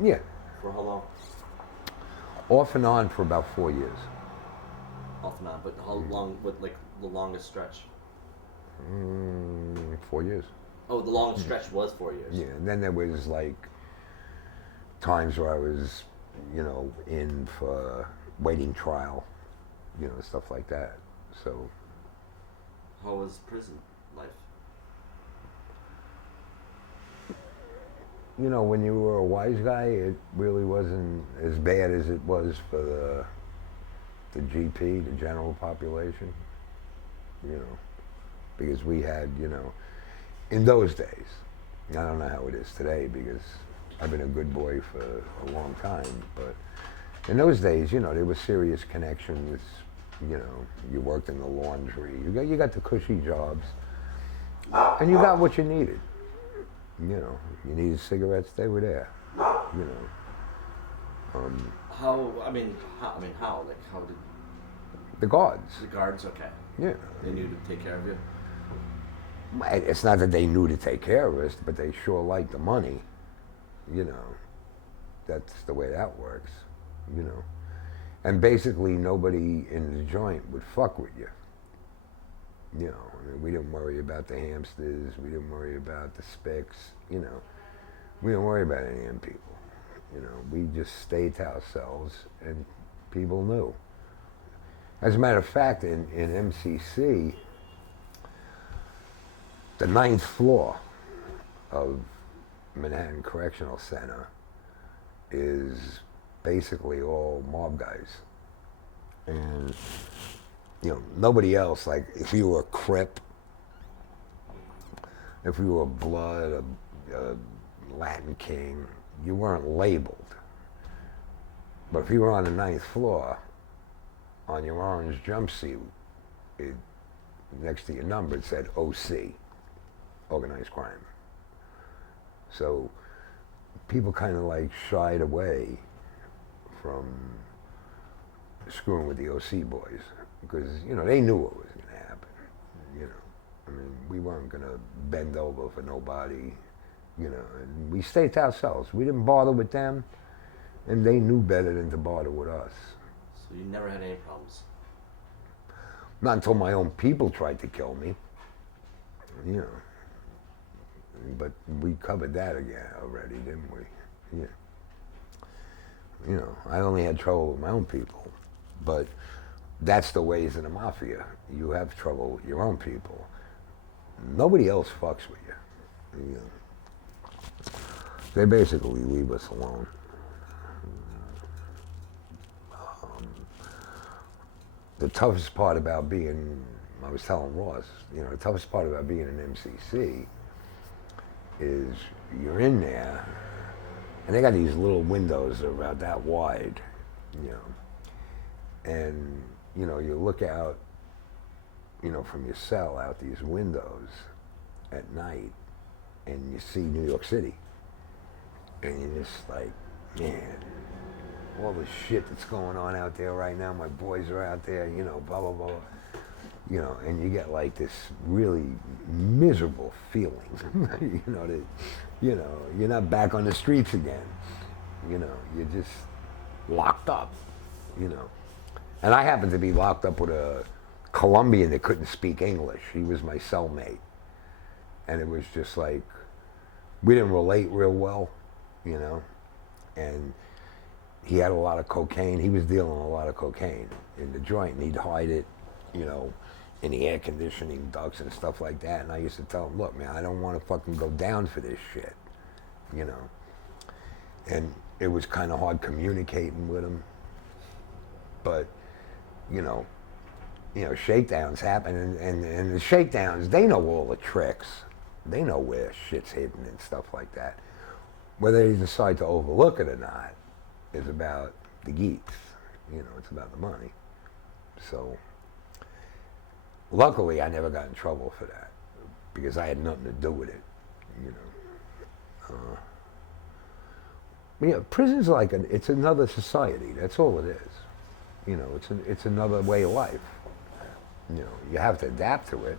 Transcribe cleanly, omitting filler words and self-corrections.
Yeah, For how long? off and on for about 4 years. Off and on, but how long? What like the longest stretch? 4 years. Oh, the longest stretch was 4 years. Yeah, and then there was like times where I was, in for waiting trial, stuff like that. So, How was prison life? when you were a wise guy, it really wasn't as bad as it was for the GP, the general population, because we had, in those days, I don't know how it is today because I've been a good boy for a long time, but in those days, there was serious connections. You worked in the laundry. You got the cushy jobs, and you got what you needed. You needed cigarettes, they were there. You know, How? How? Like, how did the guards. the guards? Okay, Yeah, they knew to take care of you. it's not that they knew to take care of us, but they sure liked the money. That's the way that works. And basically nobody in the joint would fuck with you. We didn't worry about the hamsters. We didn't worry about the spics. We didn't worry about any of them people. We just stayed to ourselves, and people knew. As a matter of fact, in MCC, the ninth floor of Manhattan Correctional Center is basically all mob guys. And nobody else, like if you were a Crip, if you were a Blood, a Latin King, you weren't labeled. But if you were on the ninth floor, on your orange jumpsuit, next to your number it said OC, organized crime. So people kind of like shied away from screwing with the OC boys because they knew what was going to happen. We weren't going to bend over for nobody. And we stayed to ourselves. We didn't bother with them, and they knew better than to bother with us. So you never had any problems. Not until my own people tried to kill me. But we covered that again already, didn't we? Yeah. I only had trouble with my own people. But that's the ways in the mafia. You have trouble with your own people. Nobody else fucks with you. They basically leave us alone. The toughest part about being, I was telling Ross, the toughest part about being an MCC is you're in there, and they got these little windows that are about that wide, and you look out, from your cell out these windows at night, and you see New York City, and you're just like, man, all the shit that's going on out there right now, my boys are out there, blah, blah, blah. And you get like this really miserable feeling, that, you're not back on the streets again. You're just locked up, And I happened to be locked up with a Colombian that couldn't speak English. He was my cellmate. And it was just like, we didn't relate real well, and he had a lot of cocaine. He was dealing a lot of cocaine in the joint, and he'd hide it, in the air conditioning ducts and stuff like that. And I used to tell him, look, man, I don't want to fucking go down for this shit, And it was kind of hard communicating with him. But, shakedowns happen, and the shakedowns, they know all the tricks. They know where shit's hidden and stuff like that. Whether they decide to overlook it or not is about the geeks. It's about the money. So, luckily, I never got in trouble for that because I had nothing to do with it. Prison's like it's another society. That's all it is. It's another way of life. You have to adapt to it.